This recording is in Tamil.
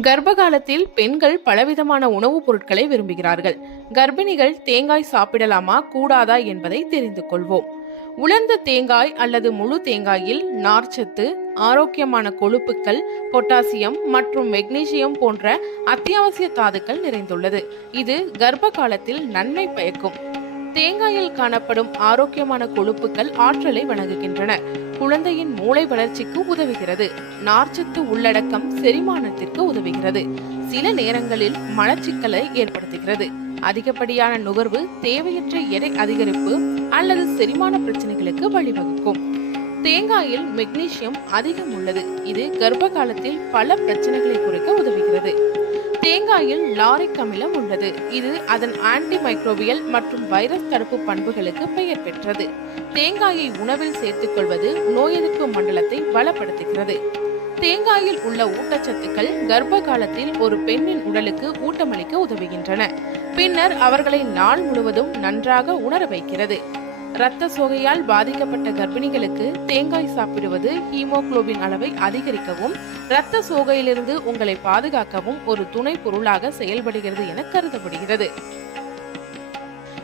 கர்ப்ப காலத்தில் பெண்கள் பலவிதமான உணவுப் பொருட்களை விரும்புகிறார்கள். கர்ப்பிணிகள் தேங்காய் சாப்பிடலாமா கூடாதா என்பதை தெரிந்து கொள்வோம். உலர்ந்த தேங்காய் அல்லது முழு தேங்காயில் நார்ச்சத்து, ஆரோக்கியமான கொழுப்புக்கள், பொட்டாசியம் மற்றும் மெக்னீசியம் போன்ற அத்தியாவசிய தாதுக்கள் நிறைந்துள்ளது. இது கர்ப்ப காலத்தில் நன்மை பயக்கும். தேங்காயில் காணப்படும் ஆரோக்கியமான கொழுப்புக்கள் ஆற்றலை வழங்குகின்றன. குழந்தையின் மூளை வளர்ச்சிக்கு உதவுகிறது. நார்ச்சத்து உள்ளடக்கம் செரிமானத்திற்கு உதவுகிறது. சில நேரங்களில் மலச்சிக்கலை ஏற்படுத்துகிறது. அதிகப்படியான நுகர்வு தேவையற்ற எடை அதிகரிப்பு அல்லது செரிமான பிரச்சனைகளுக்கு வழிவகுக்கும். தேங்காயில் மெக்னீசியம் அதிகம் உள்ளது. இது கர்ப்ப காலத்தில் பல பிரச்சனைகளை குறைக்க உதவுகிறது. தேங்காயில் லாரிக் அமிலம் உள்ளது. இது அதன் ஆன்டி மைக்ரோபியல் மற்றும் வைரஸ் தடுப்பு பண்புகளுக்கு பெயர் பெற்றது. தேங்காயை உணவில் சேர்த்துக் கொள்வது நோய் எதிர்ப்பு மண்டலத்தை பலப்படுத்துகிறது. தேங்காயில் உள்ள ஊட்டச்சத்துக்கள் கர்ப்ப காலத்தில் ஒரு பெண்ணின் உடலுக்கு ஊட்டமளிக்க உதவுகின்றன. பின்னர் அவர்களை நாள் முழுவதும் நன்றாக உணர வைக்கிறது. இரத்த சோகையால் பாதிக்கப்பட்ட கர்ப்பிணிகளுக்கு தேங்காய் சாப்பிடுவது ஹீமோகுளோபின் அளவை அதிகரிக்கவும் இரத்த சோகையிலிருந்து உங்களை பாதுகாக்கவும் ஒரு துணை பொருளாக செயல்படுகிறது என கருதப்படுகிறது.